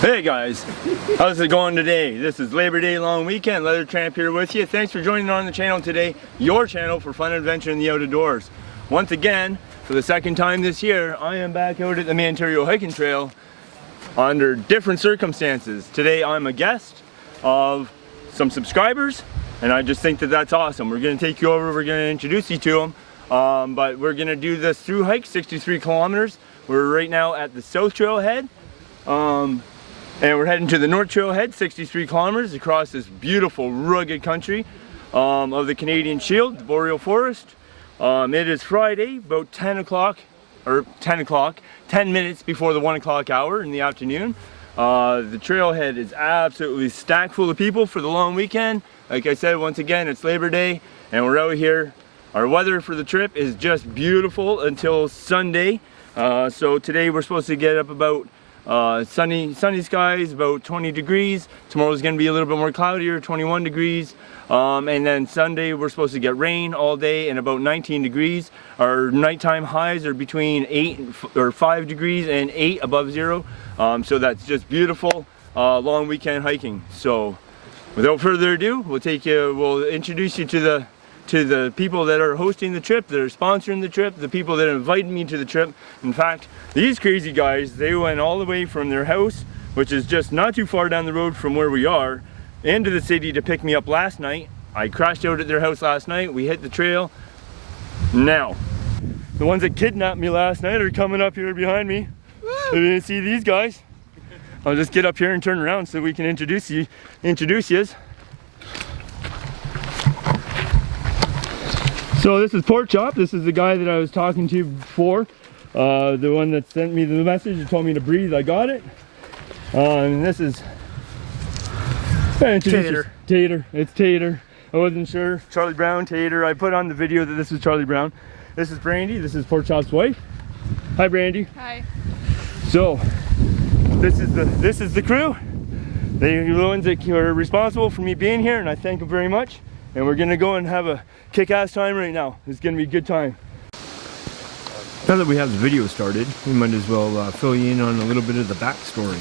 Hey guys, how's it going today? This is Labor Day long weekend. Leather Tramp here with you. Thanks for joining on the channel today, your channel for fun and adventure in the outdoors. Once again, for the second time this year, I am back out at the Mantario Hiking Trail under different circumstances. Today I'm a guest of some subscribers, and I just think that that's awesome. We're going to take you over, we're going to introduce you to them, but we're going to do this through hike, 63 kilometers. We're right now at the South Trailhead. And we're heading to the North Trailhead, 63 kilometers across this beautiful, rugged country of the Canadian Shield, the Boreal Forest. It is Friday, about 10 minutes before the 1 o'clock hour in the afternoon. The trailhead is absolutely stacked full of people for the long weekend. Like I said, once again, it's Labor Day, and we're out here. Our weather for the trip is just beautiful until Sunday. So today we're supposed to get up about sunny skies, about 20 degrees. Tomorrow's going to be a little bit more cloudier, 21 degrees. And then Sunday we're supposed to get rain all day and about 19 degrees. Our nighttime highs are between 5 degrees and 8 above zero. So that's just beautiful long weekend hiking. So without further ado, we'll introduce you to the people that are hosting the trip, that are sponsoring the trip, the people that invited me to the trip. In fact, these crazy guys, they went all the way from their house, which is just not too far down the road from where we are, into the city to pick me up last night. I crashed out at their house last night. We hit the trail. Now, the ones that kidnapped me last night are coming up here behind me. You didn't see these guys? I'll just get up here and turn around so we can introduce you. So this is PorkChop. This is the guy that I was talking to before. The one that sent me the message and told me to breathe. I got it. And this is Tater. Tater. It's Tater. I wasn't sure. Charlie Brown, Tater. I put on the video that this was Charlie Brown. This is Brandy. This is PorkChop's wife. Hi, Brandy. Hi. So this is the crew. They're the ones that are responsible for me being here, and I thank them very much. And we're gonna go and have a kick-ass time right now. It's gonna be a good time. Now that we have the video started, we might as well fill you in on a little bit of the backstory.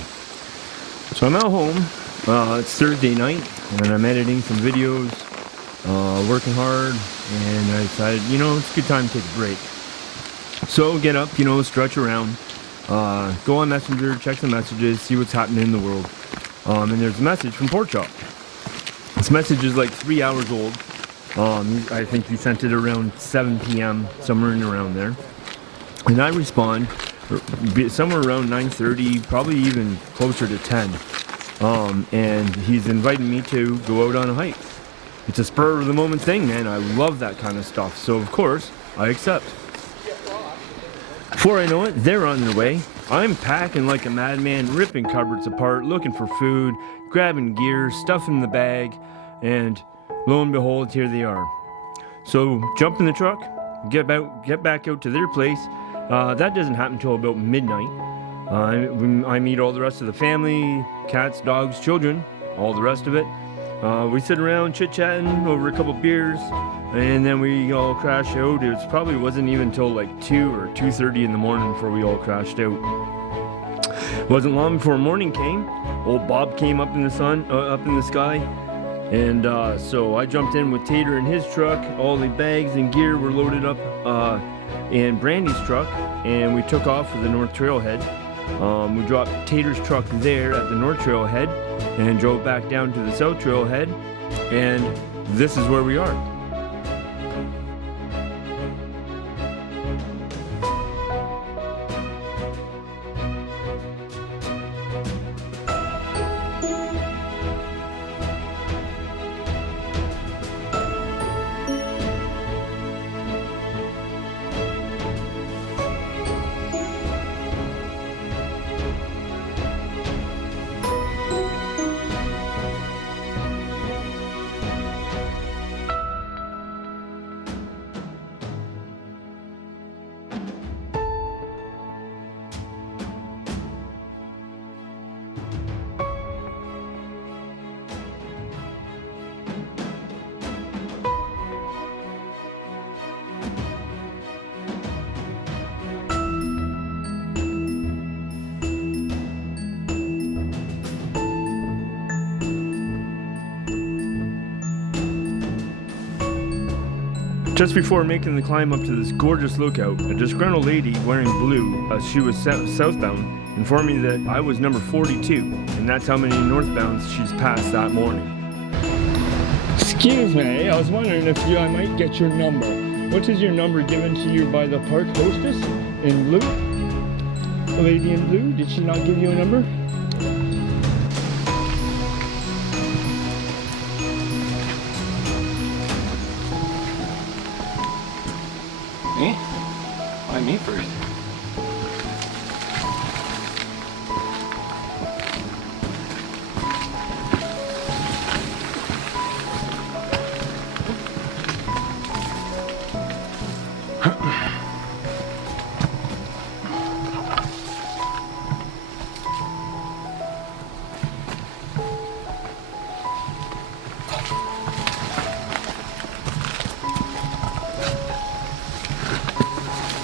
So I'm at home. It's Thursday night, and I'm editing some videos, working hard, and I decided, it's a good time to take a break. So get up, stretch around, go on Messenger, check some messages, see what's happening in the world. And there's a message from PorkChop. This message is like 3 hours old. I think he sent it around 7 p.m., somewhere in around there. And I respond somewhere around 9:30, probably even closer to 10. And he's inviting me to go out on a hike. It's a spur of the moment thing, man. I love that kind of stuff. So of course, I accept. Before I know it, they're on their way. I'm packing like a madman, ripping cupboards apart, looking for food, grabbing gear, stuffing the bag, and lo and behold, here they are. So jump in the truck, get back out to their place. That doesn't happen until about midnight. I meet all the rest of the family, cats, dogs, children, all the rest of it. We sit around chit-chatting over a couple beers, and then we all crash out. It probably wasn't even until like 2 or 2:30 in the morning before we all crashed out. It wasn't long before morning came. Old Bob came up in the sun, up in the sky, and so I jumped in with Tater in his truck. All the bags and gear were loaded up in Brandy's truck, and we took off for the North Trailhead. We dropped Tater's truck there at the North Trailhead and drove back down to the South Trailhead, and this is where we are. Just before making the climb up to this gorgeous lookout, a disgruntled lady wearing blue as she was southbound informed me that I was number 42, and that's how many northbounds she's passed that morning. Excuse me, I was wondering if I might get your number. What is your number given to you by the park hostess in blue? The lady in blue, did she not give you a number? Me? Why me first?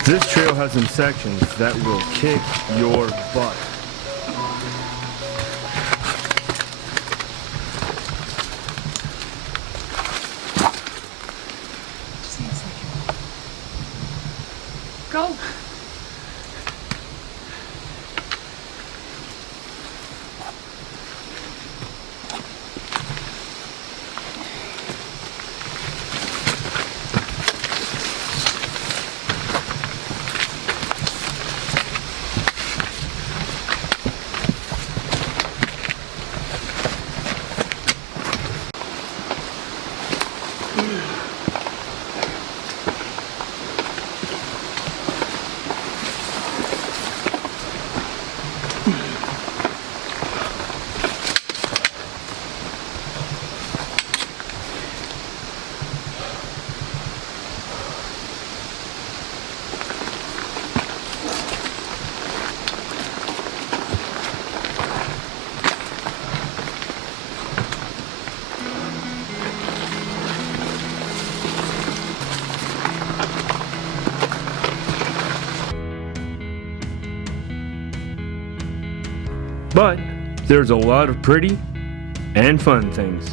This trail has some sections that will kick your butt. Go! But there's a lot of pretty and fun things.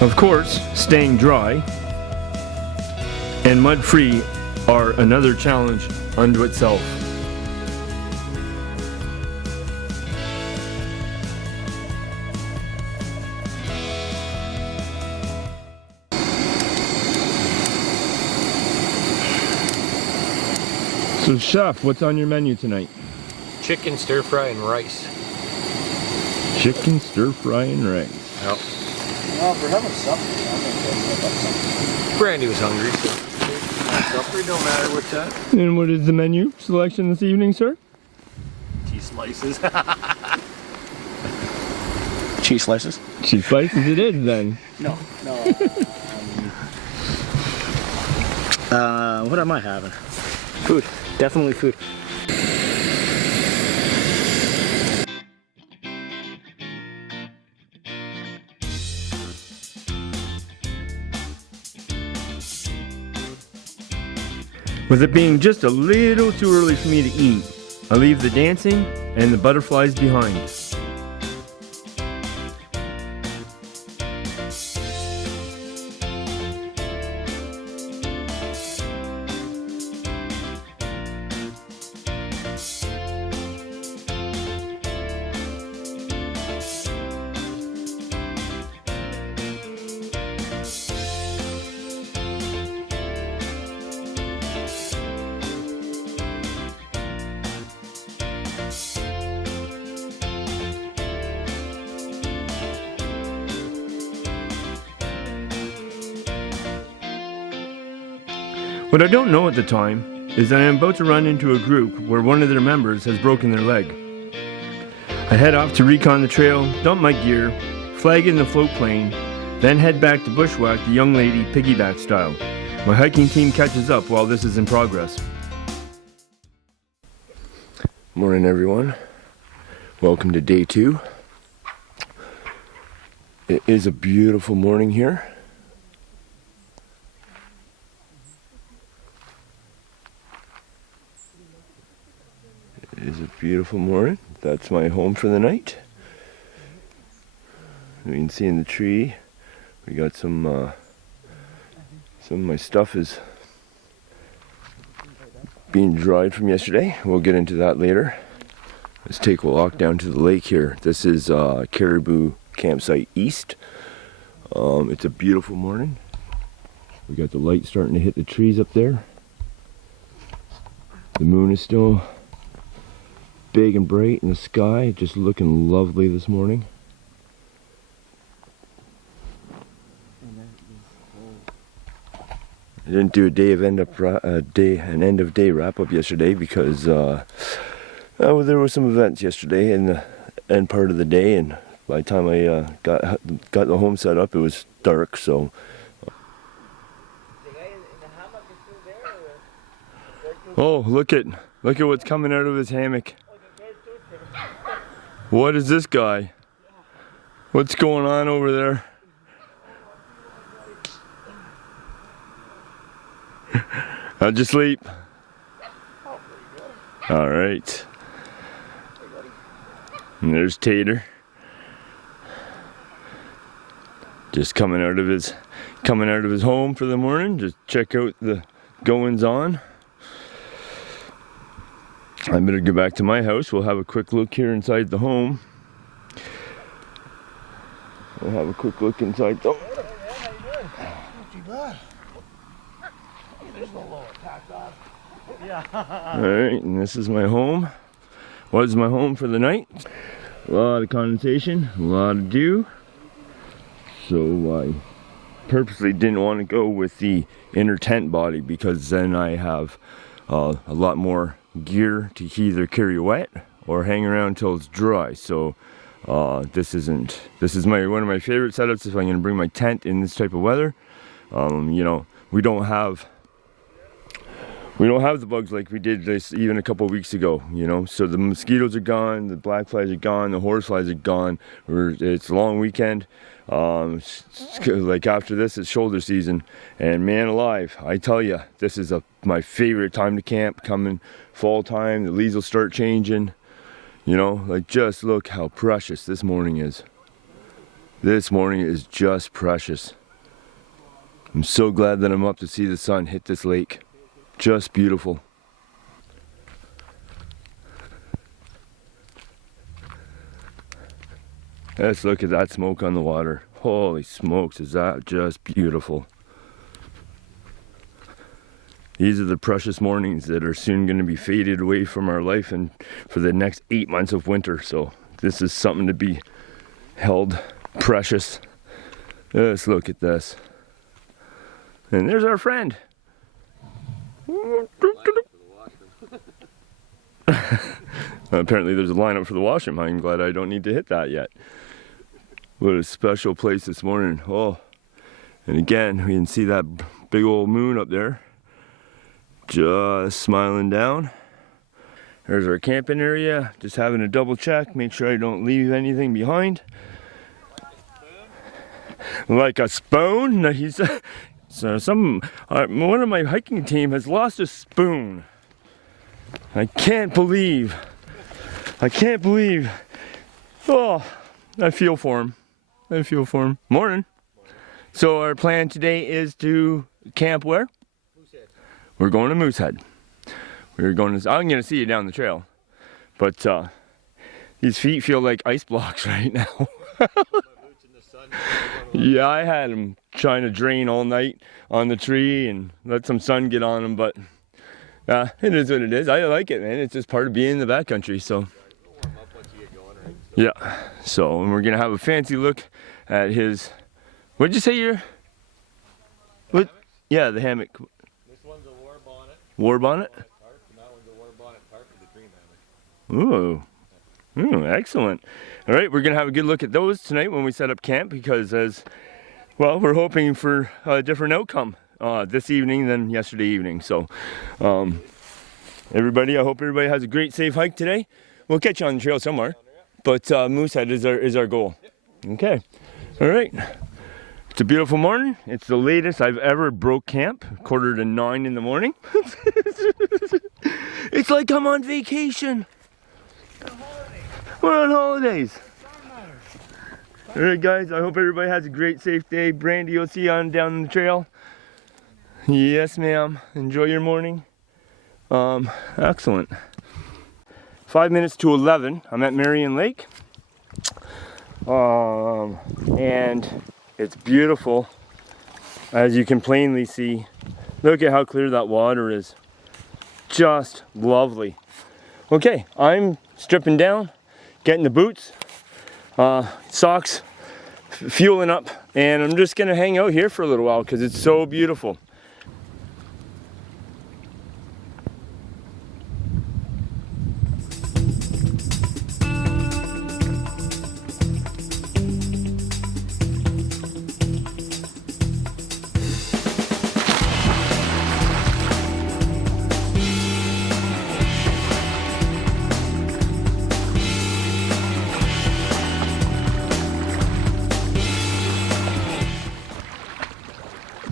Of course, staying dry and mud-free are another challenge unto itself. So chef, what's on your menu tonight? Chicken stir fry and rice. Chicken stir fry and rice. Yep. Well, if we're having supper, I'm going to get something. Brandy was hungry, so supper don't matter what's that. And what is the menu selection this evening, sir? Cheese slices. Cheese slices? Cheese slices it is then. No. What am I having? Food. Definitely food. With it being just a little too early for me to eat, I leave the dancing and the butterflies behind. What I don't know at the time is I am about to run into a group where one of their members has broken their leg. I head off to recon the trail, dump my gear, flag in the float plane, then head back to bushwhack the young lady piggyback style. My hiking team catches up while this is in progress. Morning everyone. Welcome to day 2. It is a beautiful morning here. It is a beautiful morning. That's my home for the night. You can see in the tree, we got some of my stuff is being dried from yesterday. We'll get into that later. Let's take a walk down to the lake here. This is Caribou Campsite East. It's a beautiful morning. We got the light starting to hit the trees up there. The moon is still big and bright in the sky, just looking lovely this morning. I didn't do an end of day wrap up yesterday because there were some events yesterday in the end part of the day, and by the time I got the home set up, it was dark. So. Oh, look at what's coming out of his hammock. What is this guy? What's going on over there? How'd you sleep? All right. And there's Tater. Just coming out of his home for the morning. Just check out the goings on. I better go back to my house. We'll have a quick look here inside the home. We'll have a quick look inside the home. Not too bad. There's no lower packed off. Yeah. Alright, and this is my home. Was my home for the night. A lot of condensation, a lot of dew. So I purposely didn't want to go with the inner tent body because then I have a lot more gear to either carry wet or hang around until it's dry. So this is one of my favorite setups if I'm going to bring my tent in this type of weather. You know, we don't have the bugs like we did this even a couple of weeks ago, you know. So the mosquitoes are gone, the black flies are gone, the horse flies are gone. It's a long weekend. Like after this, it's shoulder season, and man alive, I tell you, this is my favorite time to camp. Coming fall time, the leaves will start changing. You know, like just look how precious this morning is. This morning is just precious. I'm so glad that I'm up to see the sun hit this lake. Just beautiful. Let's look at that smoke on the water. Holy smokes, is that just beautiful. These are the precious mornings that are soon going to be faded away from our life and for the next 8 months of winter. So this is something to be held precious. Let's look at this. And there's our friend. Apparently there's a lineup for the washroom. I'm glad I don't need to hit that yet. What a special place this morning. Oh, and again, we can see that big old moon up there. Just smiling down. There's our camping area. Just having a double check. Make sure I don't leave anything behind. Like a spoon? One of my hiking team has lost a spoon. I can't believe. Oh, I feel for him. Morning. So our plan today is to camp where? Moosehead. We're going to Moosehead. I'm going to see you down the trail. But these feet feel like ice blocks right now. Yeah, I had them trying to drain all night on the tree and let some sun get on them, but it is what it is. I like it, man. It's just part of being in the backcountry, so. Yeah, so we're gonna have a fancy look at his, what'd you say what? Yeah, the hammock. This one's a war bonnet. War bonnet? Ooh. Ooh, excellent. All right, we're going to have a good look at those tonight when we set up camp because well, we're hoping for a different outcome this evening than yesterday evening. So, everybody, I hope everybody has a great, safe hike today. We'll catch you on the trail somewhere, but Moosehead is our goal. Okay. All right. It's a beautiful morning. It's the latest I've ever broke camp, 8:45 in the morning. It's like I'm on vacation. We're on holidays. All right, guys. I hope everybody has a great, safe day. Brandy, you'll see you on down the trail. Yes, ma'am. Enjoy your morning. Excellent. 5 minutes to 11. I'm at Marion Lake. And it's beautiful, as you can plainly see. Look at how clear that water is. Just lovely. Okay, I'm stripping down, getting the boots, socks, fueling up, and I'm just gonna hang out here for a little while because it's so beautiful.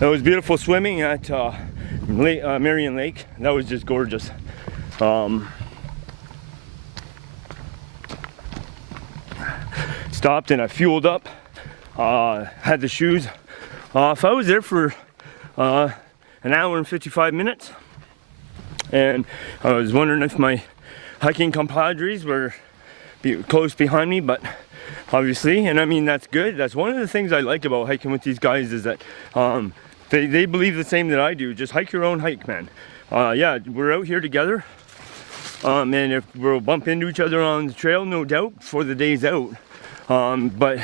It was beautiful swimming at Marion Lake. That was just gorgeous. Stopped and I fueled up. Had the shoes off. I was there for an hour and 55 minutes. And I was wondering if my hiking compadres were close behind me, but obviously, and I mean, that's good. That's one of the things I like about hiking with these guys is that they believe the same that I do. Just hike your own hike, man. Yeah, we're out here together. And if we'll bump into each other on the trail, no doubt, before the day's out. But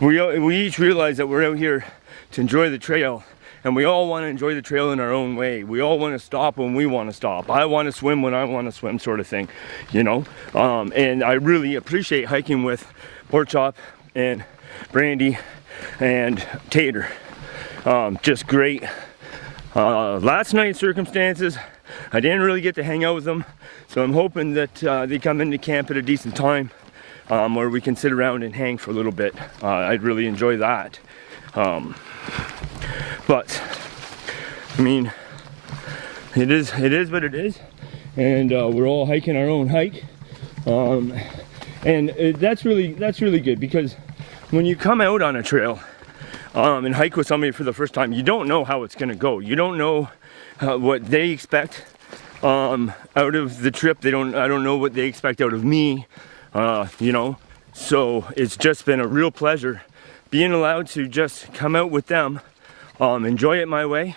we each realize that we're out here to enjoy the trail. And we all want to enjoy the trail in our own way. We all want to stop when we want to stop. I want to swim when I want to swim, sort of thing, you know. And I really appreciate hiking with PorkChop and Brandy and Tater. Just great. Last night's circumstances, I didn't really get to hang out with them, so I'm hoping that they come into camp at a decent time, where we can sit around and hang for a little bit. I'd really enjoy that. But I mean, it is what it is, and we're all hiking our own hike, and that's really good, because when you come out on a trail and hike with somebody for the first time, you don't know how it's going to go. You don't know what they expect out of the trip. I don't know what they expect out of me, you know. So it's just been a real pleasure being allowed to just come out with them, enjoy it my way,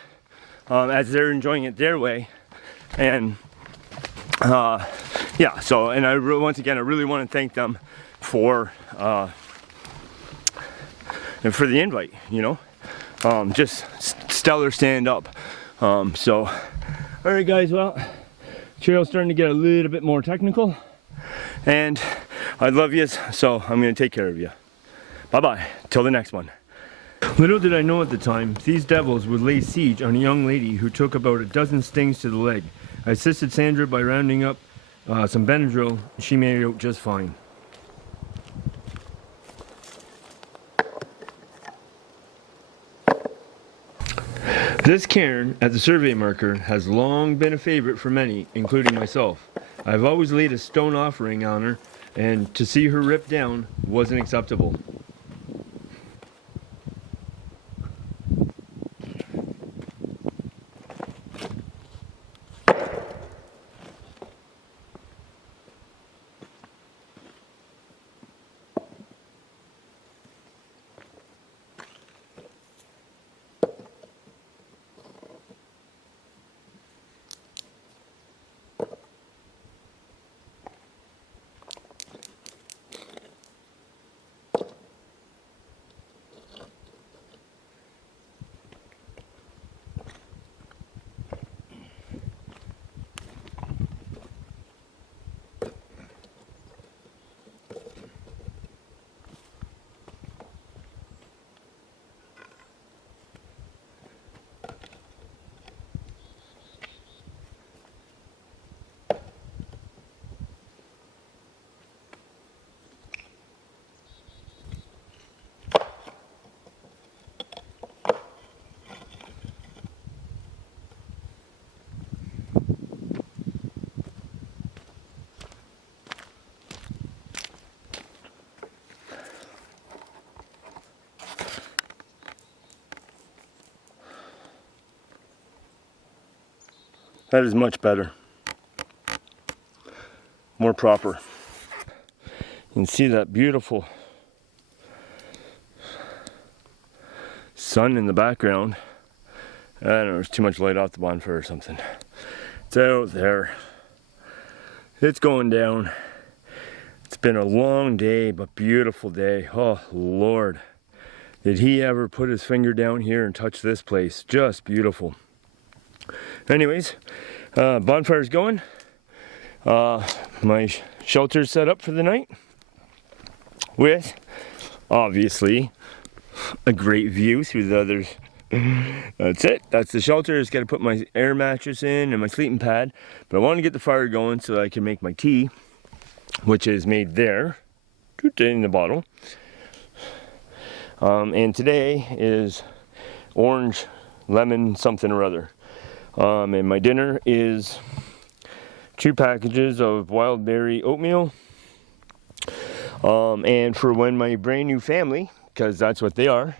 as they're enjoying it their way. And yeah, so, and once again, I really want to thank them for the invite, you know. Just stellar stand up. So, all right, guys, well, trail's starting to get a little bit more technical, and I love yous, so I'm going to take care of you. Bye-bye, till the next one. Little did I know at the time, these devils would lay siege on a young lady who took about a dozen stings to the leg. I assisted Sandra by rounding up some Benadryl. She made it out just fine. This cairn at the survey marker has long been a favorite for many, including myself. I've always laid a stone offering on her, and to see her ripped down wasn't acceptable. That is much better. More proper. You can see that beautiful sun in the background. I don't know, there's too much light off the bonfire or something. It's out there. It's going down. It's been a long day, but beautiful day. Oh, Lord. Did he ever put his finger down here and touch this place? Just beautiful. Anyways, bonfire's going. My shelter's set up for the night with, obviously, a great view through the others. That's it. That's the shelter. Just got to put my air mattress in and my sleeping pad. But I want to get the fire going so that I can make my tea, which is made there in the bottle. And today is orange, lemon, something or other. And my dinner is 2 packages of wild berry oatmeal. And for when my brand new family, because that's what they are,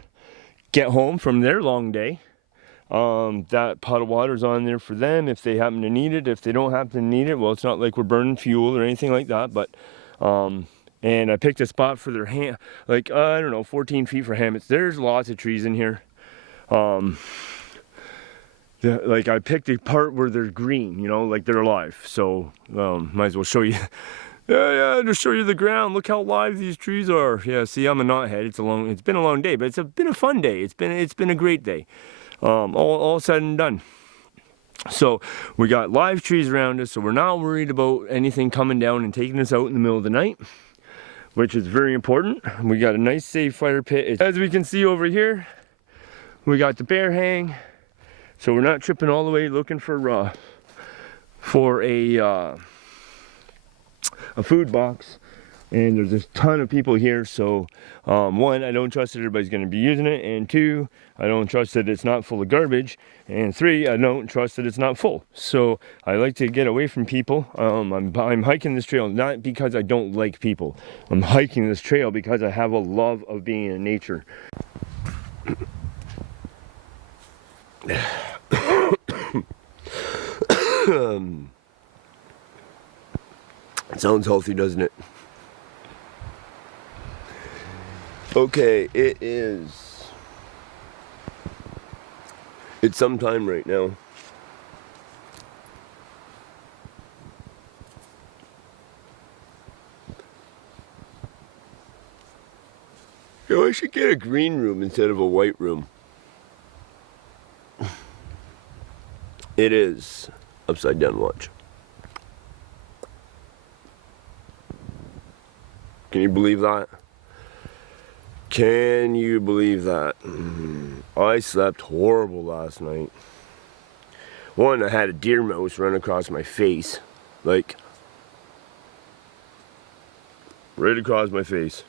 get home from their long day, that pot of water is on there for them if they happen to need it. If they don't happen to need it, well, it's not like we're burning fuel or anything like that. But and I picked a spot for their like I don't know, 14 feet for hammocks. There's lots of trees in here. Like I picked a part where they're green, you know, like they're alive. So might as well show you. Yeah, just show you the ground. Look how live these trees are. Yeah, see, I'm a knothead. It's been a long day, but it's been a fun day. It's been a great day. All said and done. So we got live trees around us, so we're not worried about anything coming down and taking us out in the middle of the night, which is very important. We got a nice safe fire pit. As we can see over here, we got the bear hang, so we're not tripping all the way looking for a food box. And there's a ton of people here, so one, I don't trust that everybody's going to be using it, and 2, I don't trust that it's not full of garbage, and 3, I don't trust that it's not full. So I like to get away from people. I'm hiking this trail not because I don't like people. I'm hiking this trail because I have a love of being in nature. It sounds healthy, doesn't it? Okay, it's sometime right now. You know, I should get a green room instead of a white room. It is upside down watch. Can you believe that? Can you believe that? I slept horrible last night. One, I had a deer mouse run across my face. Like, right across my face.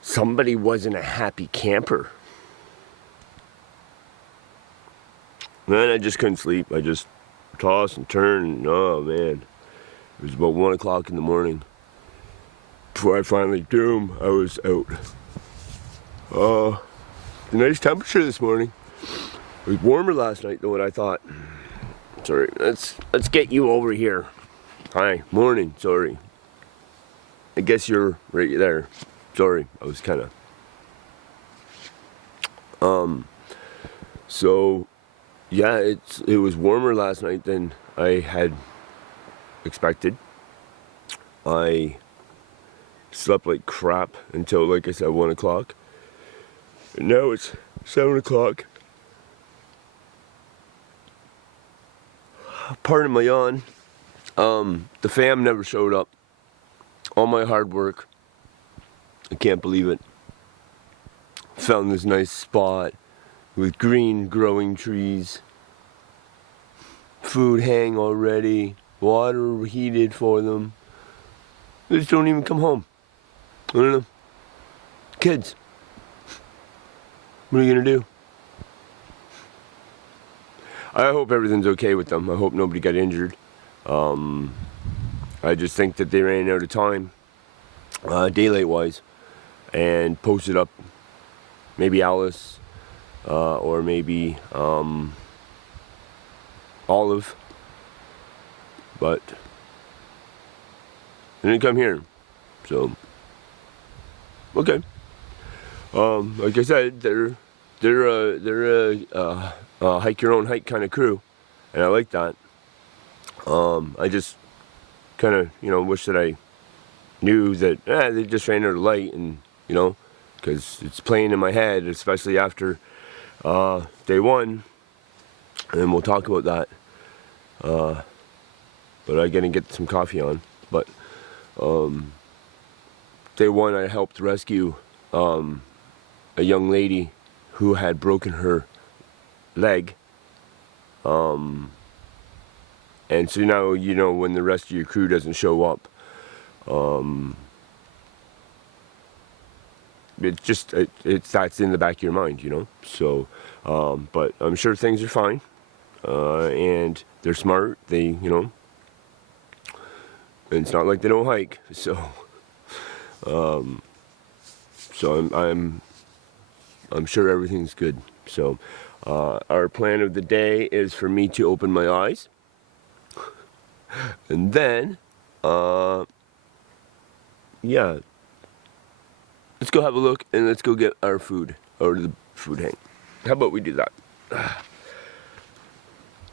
Somebody wasn't a happy camper. Then I just couldn't sleep. I just tossed and turned. And, oh man. It was about 1 o'clock in the morning before I finally, I was out. The nice temperature this morning. It was warmer last night than what I thought. Sorry, let's get you over here. Hi, morning, sorry. I guess you're right there. Sorry, I was kind of. So, yeah, it was warmer last night than I had expected. I slept like crap until, like I said, 1 o'clock. And now it's 7 o'clock. Pardon my yawn. The fam never showed up. All my hard work. I can't believe it. Found this nice spot with green growing trees. Food hang already. Water heated for them. They just don't even come home. I don't know. Kids. What are you gonna do? I hope everything's okay with them. I hope nobody got injured. I just think that they ran out of time, daylight wise, and posted up maybe Alice, or maybe Olive, but they didn't come here, so okay. Like I said, they're a hike your own hike kind of crew, and I like that. I just kind of, you know, wish that I knew that they just ran out of light, and you know, because it's playing in my head, especially after day one, and we'll talk about that. But I gotta get some coffee on. But day one, I helped rescue a young lady who had broken her leg. And so now, you know, when the rest of your crew doesn't show up, it's that's in the back of your mind, you know. So, but I'm sure things are fine, and they're smart. They, you know, and it's not like they don't hike. So, I'm sure everything's good. So, our plan of the day is for me to open my eyes, and then, yeah. Let's go have a look, and let's go get our food, or the food hang. How about we do that?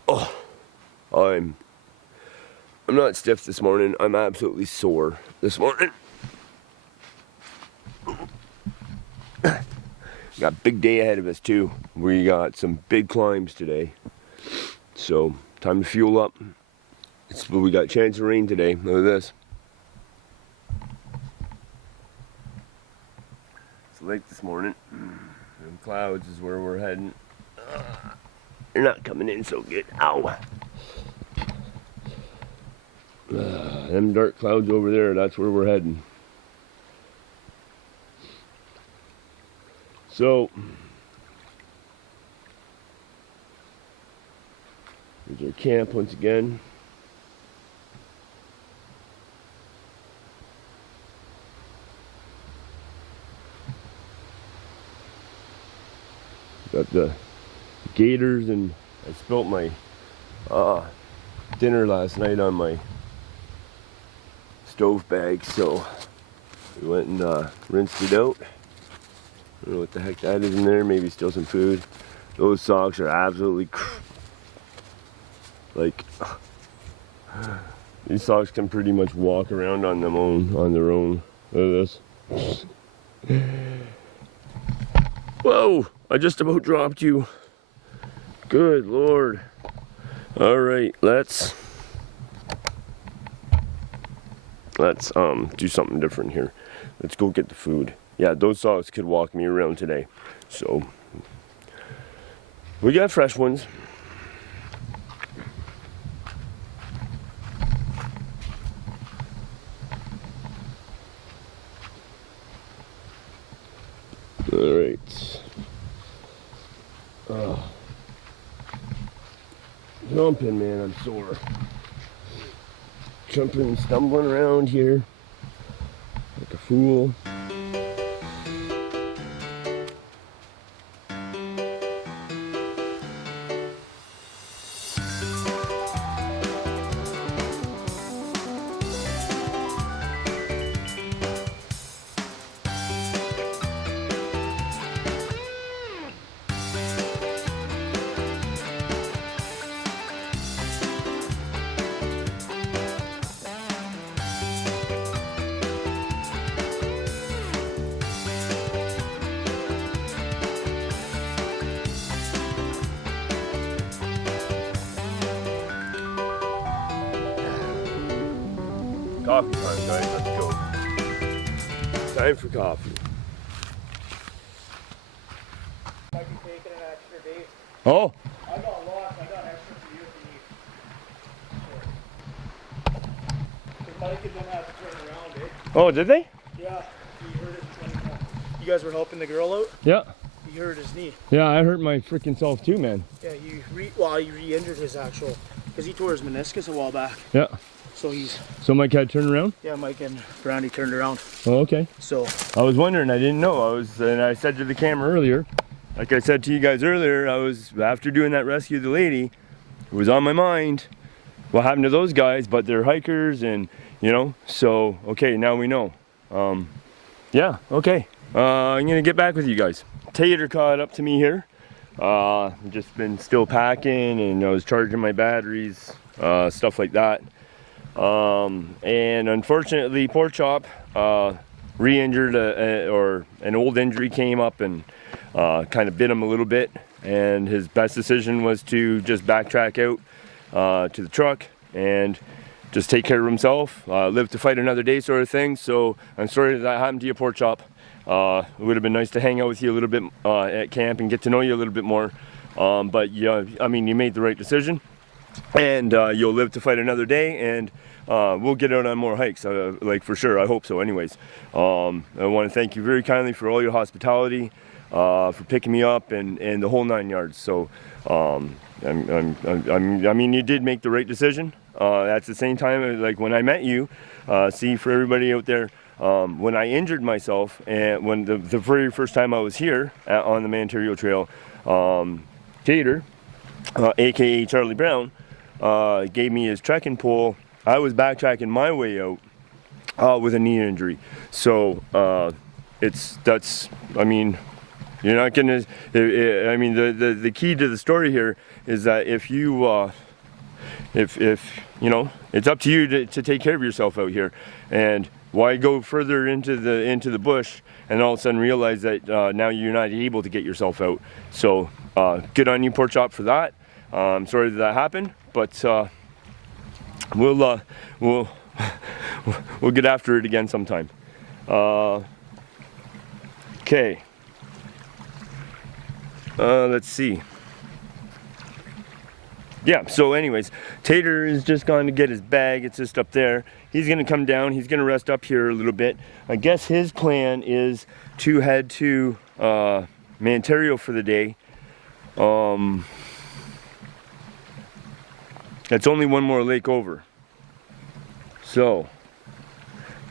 Oh, I'm not stiff this morning. I'm absolutely sore this morning. Got a big day ahead of us too. We got some big climbs today, so time to fuel up. We got a chance of rain today. Look at this. Lake this morning, and clouds is where we're heading. They're not coming in so good. Ow! Them dark clouds over there, that's where we're heading. So, here's our camp once again. Got the gators, and I spilt my dinner last night on my stove bag, so we went and rinsed it out. I don't know what the heck that is in there, maybe still some food. Those socks are absolutely like these socks can pretty much walk around on their own. Look at this. Whoa! I just about dropped you. Good Lord. All right, let's do something different here. Let's go get the food. Yeah, those socks could walk me around today. So we got fresh ones. All right. Jumping, man, I'm sore. Jumping and stumbling around here like a fool. Coffee time, guys. Let's go. Time for coffee. Might be taking an extra day. Oh. I got lost. I got extra for you if you need. Because Mike and them had to turn around, eh? Oh, did they? Yeah. He hurt his knee. You guys were helping the girl out? Yeah. He hurt his knee. Yeah, I hurt my freaking self too, man. Yeah, he re-injured his actual, because he tore his meniscus a while back. Yeah. So he's, So Mike had turned around? yeah, Mike and Brandy turned around. Oh, okay. So I was wondering, I didn't know. And I said to the camera earlier, like I said to you guys earlier, after doing that rescue of the lady, it was on my mind what happened to those guys, but they're hikers and, you know, so, okay, now we know. Yeah, okay. I'm gonna get back with you guys. Tater caught up to me here. Just been still packing, and I was charging my batteries, stuff like that. And unfortunately, PorkChop re-injured, or an old injury came up and kind of bit him a little bit, and his best decision was to just backtrack out to the truck and just take care of himself, live to fight another day sort of thing. So I'm sorry that happened to you, PorkChop. It would have been nice to hang out with you a little bit at camp and get to know you a little bit more. But yeah, I mean, you made the right decision, and you'll live to fight another day, and we'll get out on more hikes, like for sure. I hope so. Anyways, I want to thank you very kindly for all your hospitality, for picking me up, and the whole 9 yards. So I mean, you did make the right decision. At the same time, like when I met you, see, for everybody out there, when I injured myself, and when the very first time I was here on the Mantario Trail, Tater, aka Charlie Brown, gave me his trekking pole. I was backtracking my way out with a knee injury. So I mean, you're not gonna. I mean, the key to the story here is that if you you know, it's up to you to take care of yourself out here, and why go further into the bush and all of a sudden realize that now you're not able to get yourself out. So good on you, PorkChop, for that. I'm sorry that happened, but we'll get after it again sometime. Okay. Let's see. Yeah, so anyways, Tater is just going to get his bag. It's just up there. He's going to come down. He's going to rest up here a little bit. I guess his plan is to head to Mantario for the day. It's only one more lake over. So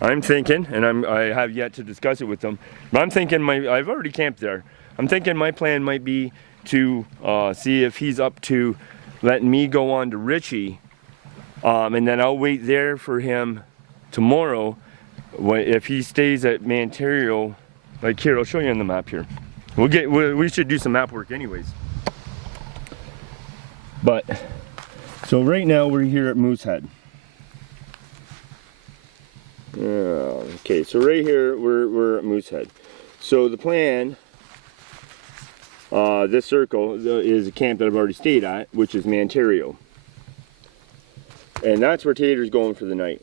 I'm thinking, and I have yet to discuss it with them, but I'm thinking I've already camped there. I'm thinking my plan might be to see if he's up to letting me go on to Richie, and then I'll wait there for him tomorrow. If he stays at Mantario, like here, I'll show you on the map here. We should do some map work anyways. But so right now we're here at Moosehead. Okay, so right here we're at Moosehead. So the plan. This circle is a camp that I've already stayed at, which is Mantario. And that's where Tater's going for the night.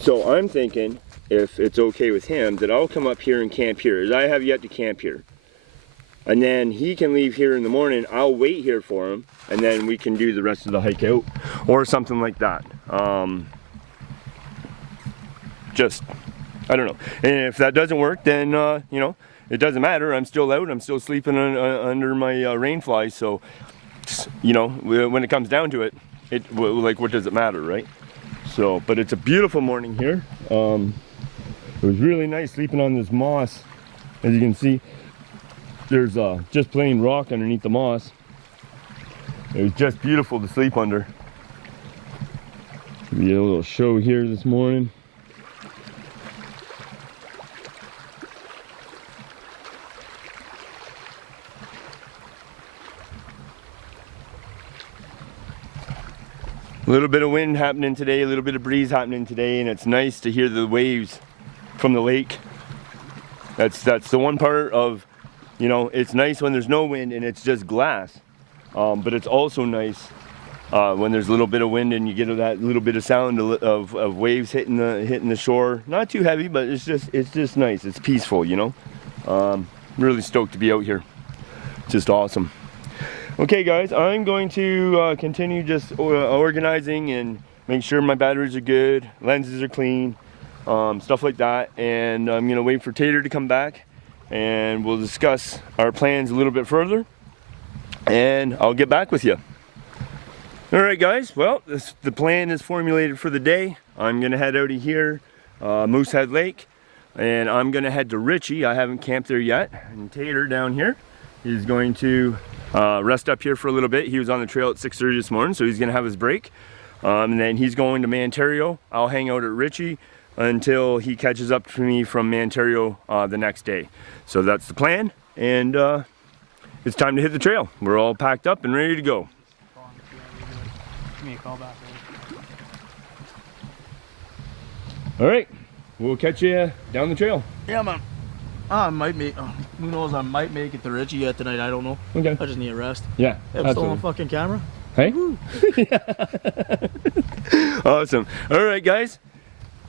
So I'm thinking, if it's okay with him, that I'll come up here and camp here, as I have yet to camp here. And then he can leave here in the morning. I'll wait here for him, and then we can do the rest of the hike out, or something like that. Just, I don't know. And if that doesn't work, then, you know, it doesn't matter. I'm still out. I'm still sleeping under my rainfly. So, you know, when it comes down to it, like, what does it matter, right? So, but it's a beautiful morning here. It was really nice sleeping on this moss. As you can see, there's just plain rock underneath the moss. It was just beautiful to sleep under. Give you a little show here this morning. A little bit of wind happening today, a little bit of breeze happening today, and it's nice to hear the waves from the lake. That's the one part of, you know, it's nice when there's no wind and it's just glass. But it's also nice when there's a little bit of wind and you get that little bit of sound of waves hitting the shore. Not too heavy, but it's just nice. It's peaceful, you know. I'm really stoked to be out here. Just awesome. Okay guys, I'm going to continue just organizing and make sure my batteries are good, lenses are clean, stuff like that, and I'm going to wait for Tater to come back and we'll discuss our plans a little bit further, and I'll get back with you. Alright guys, well, the plan is formulated for the day. I'm gonna head out of here, Moosehead Lake, and I'm gonna head to Richie. I haven't camped there yet. And Tater down here is going to rest up here for a little bit. He was on the trail at 6:30 this morning, so he's gonna have his break. And then he's going to Mantario. I'll hang out at Richie until he catches up to me from Mantario the next day. So that's the plan, and it's time to hit the trail. We're all packed up and ready to go. Give me a call back. All right, we'll catch you down the trail. Yeah, man. I might make, who knows, I might make it to Richie yet tonight, I don't know. Okay. I just need a rest. Yeah, I'm still on fucking camera. Hey? Awesome. All right, guys.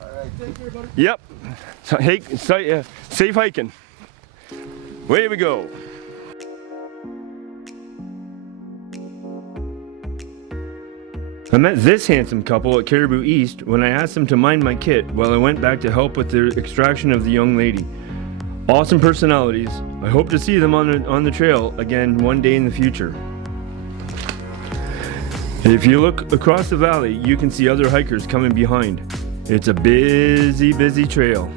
All right, take care, buddy. Yep. So, hey, safe hiking. Way we go. I met this handsome couple at Caribou East when I asked them to mind my kit while I went back to help with the extraction of the young lady. Awesome personalities. I hope to see them on the trail again one day in the future. If you look across the valley, you can see other hikers coming behind. It's a busy, busy trail.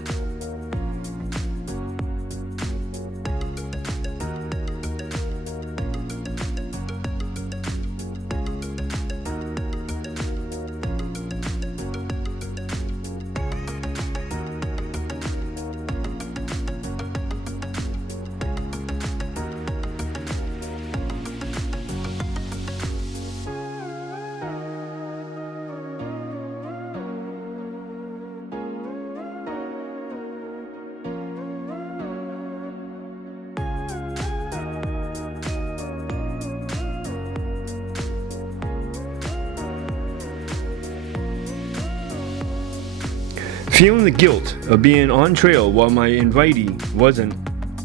Feeling the guilt of being on trail while my invitee wasn't,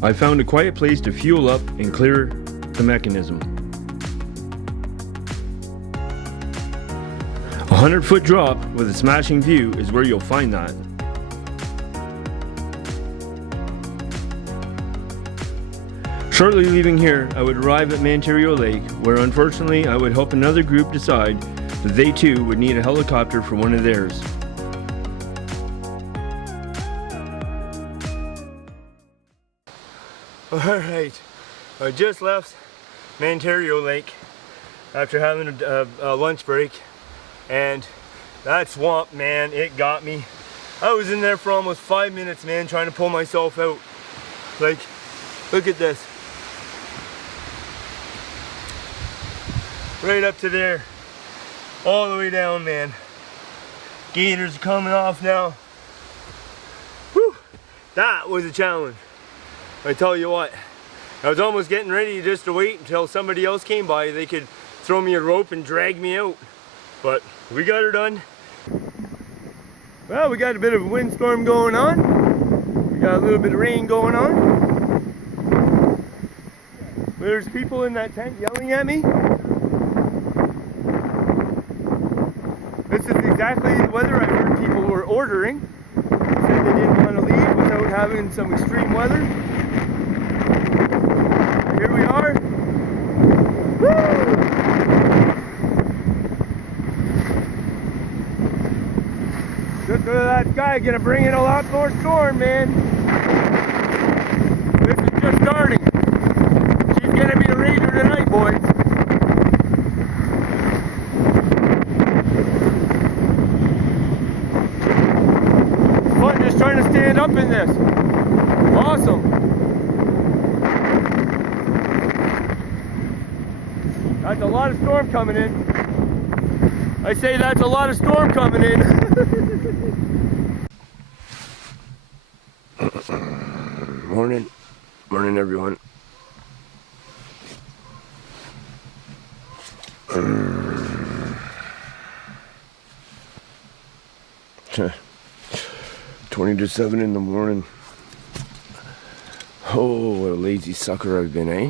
I found a quiet place to fuel up and clear the mechanism. 100-foot drop with a smashing view is where you'll find that. Shortly leaving here, I would arrive at Mantario Lake, where unfortunately I would help another group decide that they too would need a helicopter for one of theirs. Alright, I just left Mantario Lake after having a lunch break, and that swamp, man, it got me. I was in there for almost 5 minutes, man, trying to pull myself out. Like, look at this. Right up to there, all the way down, man. Gators coming off now. Whew, that was a challenge. I tell you what, I was almost getting ready just to wait until somebody else came by. They could throw me a rope and drag me out. But we got her done. Well, we got a bit of a windstorm going on. We got a little bit of rain going on. There's people in that tent yelling at me. This is exactly the weather I heard people were ordering. They said they didn't want to leave without having some extreme weather. Here we are. Woo! Just look at that sky, gonna bring in a lot more storm, man. This is just starting. She's gonna be a rager tonight, boys. Fun just trying to stand up in this. Awesome. That's a lot of storm coming in. I say that's a lot of storm coming in. Morning. Morning, everyone. 20 to 7 in the morning. Oh, what a lazy sucker I've been, eh?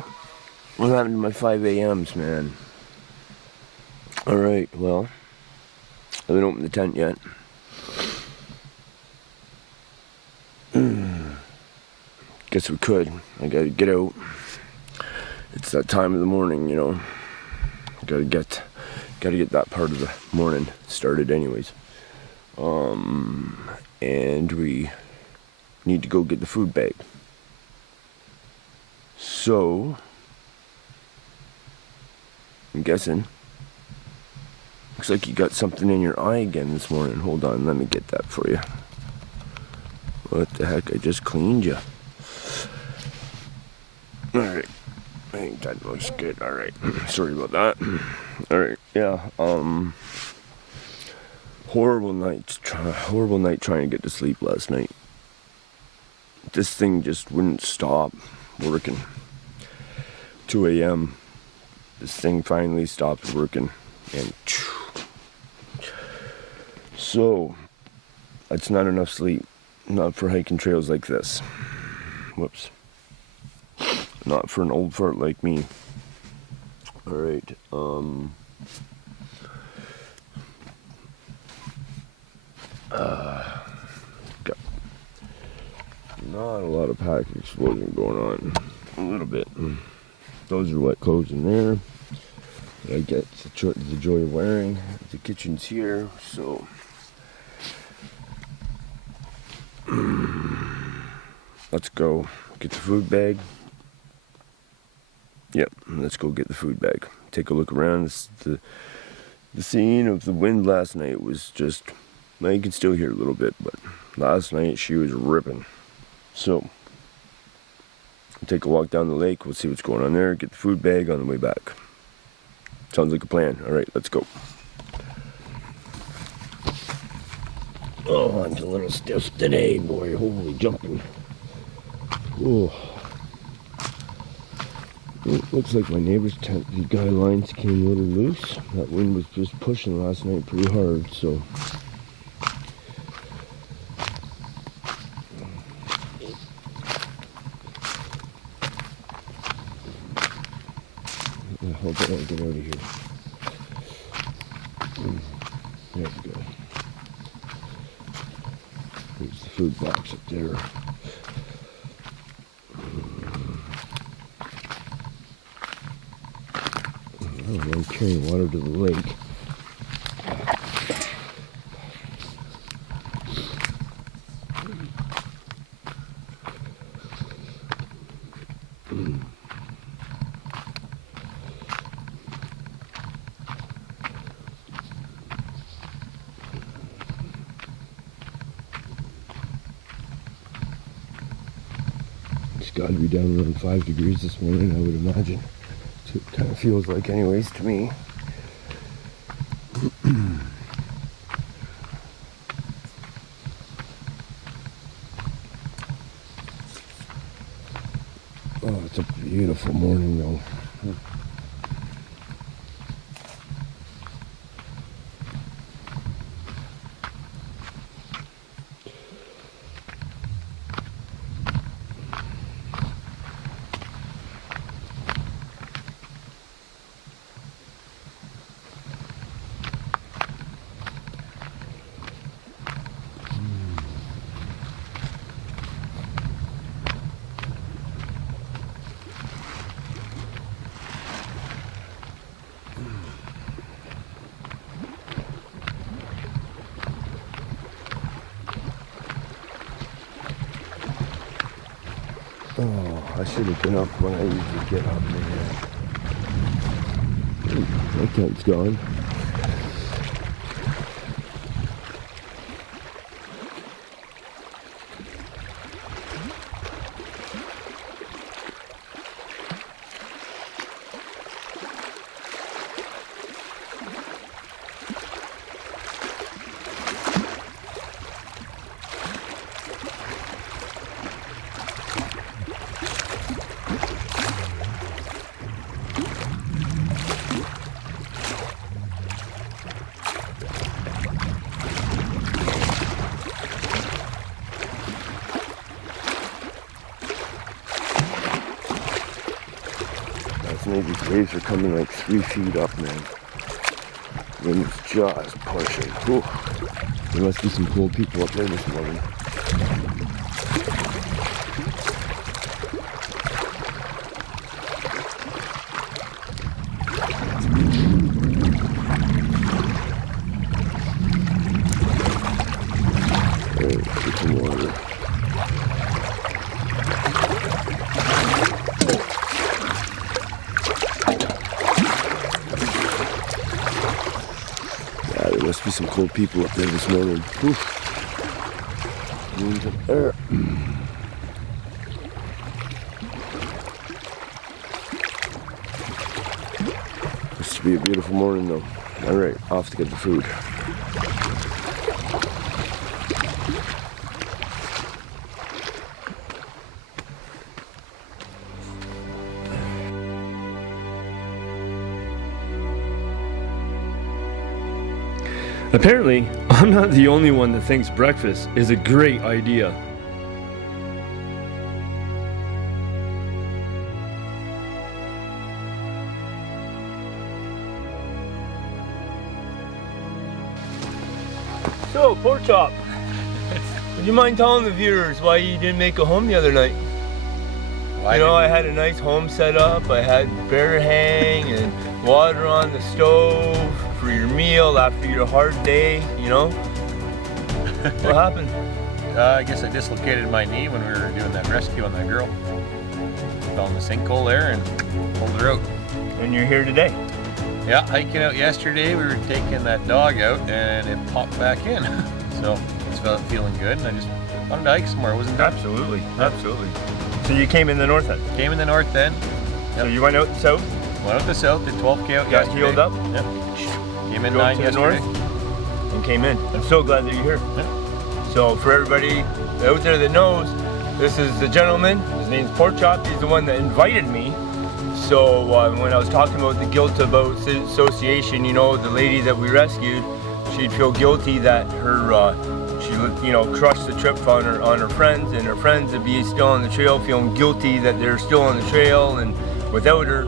What happened to my 5 a.m.s, man? Alright, well, I haven't opened the tent yet. Guess we could. I gotta get out. It's that time of the morning, you know. Gotta get that part of the morning started anyways. And we need to go get the food bag. So, I'm guessing. Looks like you got something in your eye again this morning. Hold on, let me get that for you. What the heck? I just cleaned you. Alright. I think that looks good. Alright. Sorry about that. Alright, yeah. Horrible night trying to get to sleep last night. This thing just wouldn't stop working. 2 a.m. This thing finally stopped working. And so, that's not enough sleep. Not for hiking trails like this. Whoops. Not for an old fart like me. Alright, got not a lot of pack explosion going on. A little bit. Those are wet clothes in there. I get the joy of wearing. The kitchen's here, so let's go get the food bag. Yep, let's go get the food bag. Take a look around. The scene of the wind last night was just, now you can still hear a little bit, but last night she was ripping. So, take a walk down the lake. We'll see what's going on there. Get the food bag on the way back. Sounds like a plan. All right, let's go. Oh, I'm a little stiff today, boy. Holy jumping. Oh. It looks like my neighbor's tent, the guy lines came a little loose. That wind was just pushing last night pretty hard, so. I hope I don't get out of here. There we go. There's the food box up there. I'm carrying water to the lake. It's got to be down around 5 degrees this morning, I would imagine. That's what it kind of feels like anyways to me. Oh, it's a beautiful morning though. Oh, I should have been up when I usually get up, man. That tent's gone. Maybe these waves are coming like 3 feet up, man. Wind's just pushing. Whew. There must be some cool people up there this morning. Get some water. Yeah, there must be some cold people up there this morning. Moon's up there. This should be a beautiful morning though. Alright, off to get the food. Apparently, I'm not the only one that thinks breakfast is a great idea. So, PorkChop, would you mind telling the viewers why you didn't make it home the other night? You know, I had a nice home set up. I had bear hang and water on the stove for your meal after your hard day, you know? What happened? I guess I dislocated my knee when we were doing that rescue on that girl. Fell in the sinkhole there and pulled her out. And you're here today. Yeah, hiking out yesterday, we were taking that dog out and it popped back in. So it's feeling good and I just wanted to hike somewhere. Wasn't done. Absolutely, absolutely. So you came in the north end? Came in the north end. So you went out south? Went out the south, did 12K out Got yesterday. healed up? Yep. Came in Drove 9 to the yesterday. north and came in. I'm so glad that you're here. Yeah. So for everybody out there that knows, this is the gentleman. His name's PorkChop. He's the one that invited me. So when I was talking about the guilt about association, you know, the lady that we rescued, she'd feel guilty that her she, you know, crushed the trip on her friends, and her friends would be still on the trail, feeling guilty that they're still on the trail, and without her,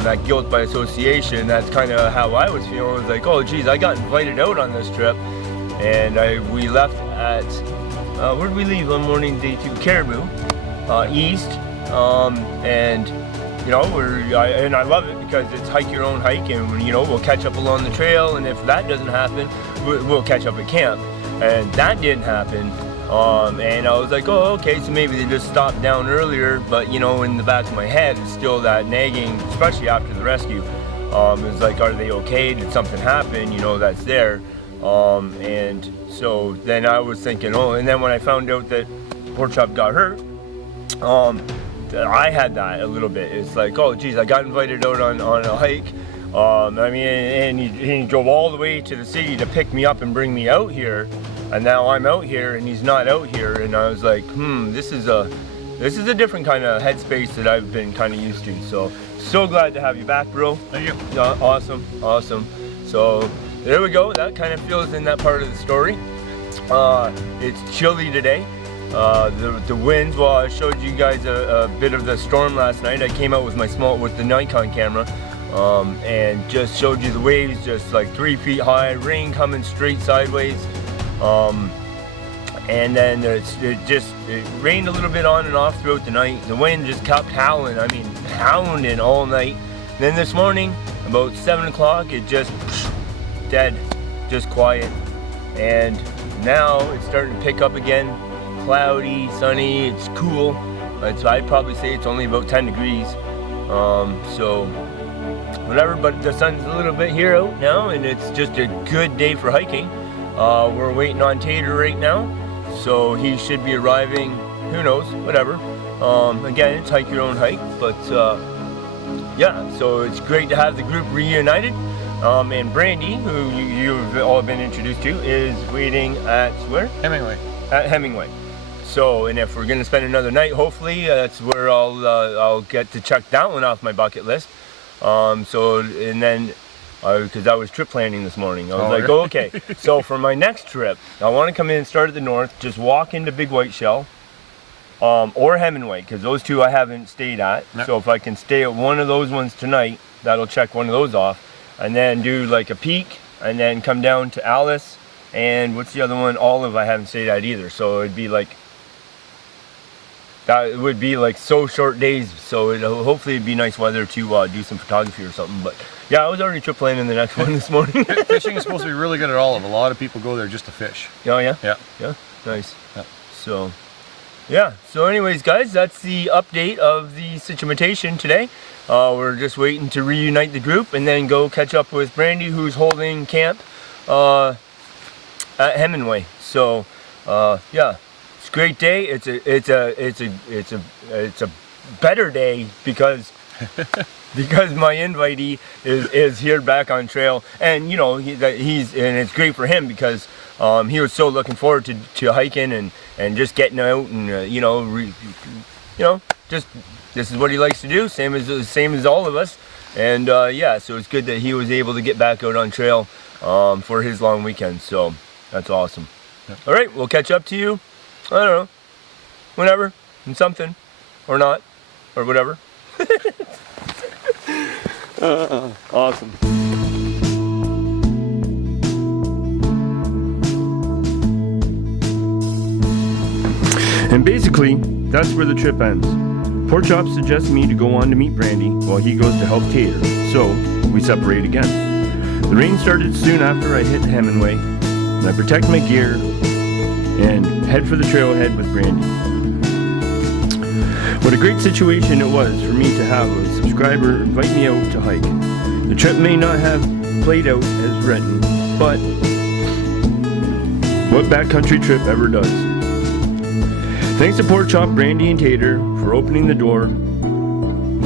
that guilt by association. That's kind of how I was feeling. It was like, oh geez, I got invited out on this trip, and we left at where did we leave on morning day 2? Caribou, east, and you know, and I love it because it's hike your own hike, and you know, we'll catch up along the trail, and if that doesn't happen, we'll catch up at camp. And that didn't happen, and I was like, oh, okay, so maybe they just stopped down earlier, but you know, in the back of my head, it's still that nagging, especially after the rescue. It's like, are they okay? Did something happen? You know, that's there. And so then I was thinking, oh, and then when I found out that PorkChop got hurt, I had that a little bit. It's like, oh, geez, I got invited out on a hike. I mean, and he drove all the way to the city to pick me up and bring me out here, and now I'm out here and he's not out here, and I was like, this is a different kind of headspace that I've been kind of used to. So glad to have you back, bro. Thank you. Awesome. So there we go. That kind of fills in that part of the story. It's chilly today. The winds. Well, I showed you guys a bit of the storm last night. I came out with with the Nikon camera. And just showed you the waves just like 3 feet high, rain coming straight sideways, and then it rained a little bit on and off throughout the night. The wind just kept howling, I mean hounding all night. And then this morning about 7 o'clock it just dead, just quiet, and now it's starting to pick up again, cloudy, sunny, it's cool. I'd probably say it's only about 10 degrees, so whatever, but the sun's a little bit here out now, and it's just a good day for hiking. We're waiting on Tater right now, so he should be arriving, who knows, whatever. Again, it's hike your own hike, but yeah, so it's great to have the group reunited. And Brandy, who you've all been introduced to, is waiting at where? Hemingway. At Hemingway. So, and if we're gonna spend another night, hopefully that's where I'll get to check that one off my bucket list. So, and then, because I was trip planning this morning, I was like, really? oh, okay. So for my next trip, I want to come in and start at the north, just walk into Big White Shell, or Hemingway, because those two I haven't stayed at. No. So if I can stay at one of those ones tonight, that'll check one of those off, and then do like a peak, and then come down to Alice, and what's the other one? Olive I haven't stayed at either. So it'd be like, that would be like so short days, so hopefully it'd be nice weather to do some photography or something. But Yeah, I was already trip planning the next one this morning. Fishing is supposed to be really good at Olive. A lot of people go there just to fish. Oh yeah? Yeah. Yeah, nice. Yeah. So, yeah. So anyways, guys, that's the update of the situation today. We're just waiting to reunite the group and then go catch up with Brandy, who's holding camp at Hemingway. So, yeah, it's a great day. It's a better day because my invitee is here back on trail, and you know and it's great for him because he was so looking forward to hiking and just getting out and just this is what he likes to do, same as all of us, and yeah, so it's good that he was able to get back out on trail for his long weekend. So that's awesome. Yeah. All right, we'll catch up to you. I don't know, whenever, and something, or not, or whatever. Awesome. And basically, that's where the trip ends. PorkChop suggests me to go on to meet Brandy while he goes to help Tater, so we separate again. The rain started soon after I hit Hemingway, and I protect my gear and head for the trailhead with Brandy. What a great situation it was for me to have a subscriber invite me out to hike. The trip may not have played out as written, but what backcountry trip ever does? Thanks to PorkChop, Brandy, and Tater for opening the door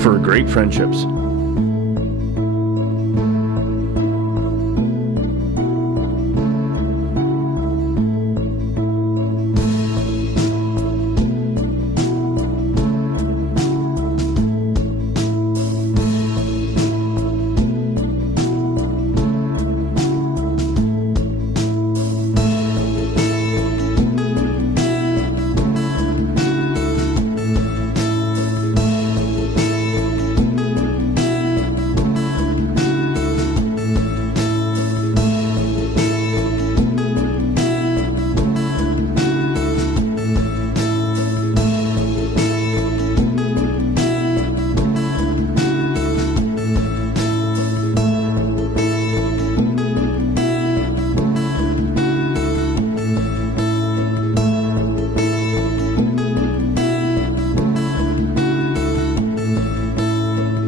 for great friendships.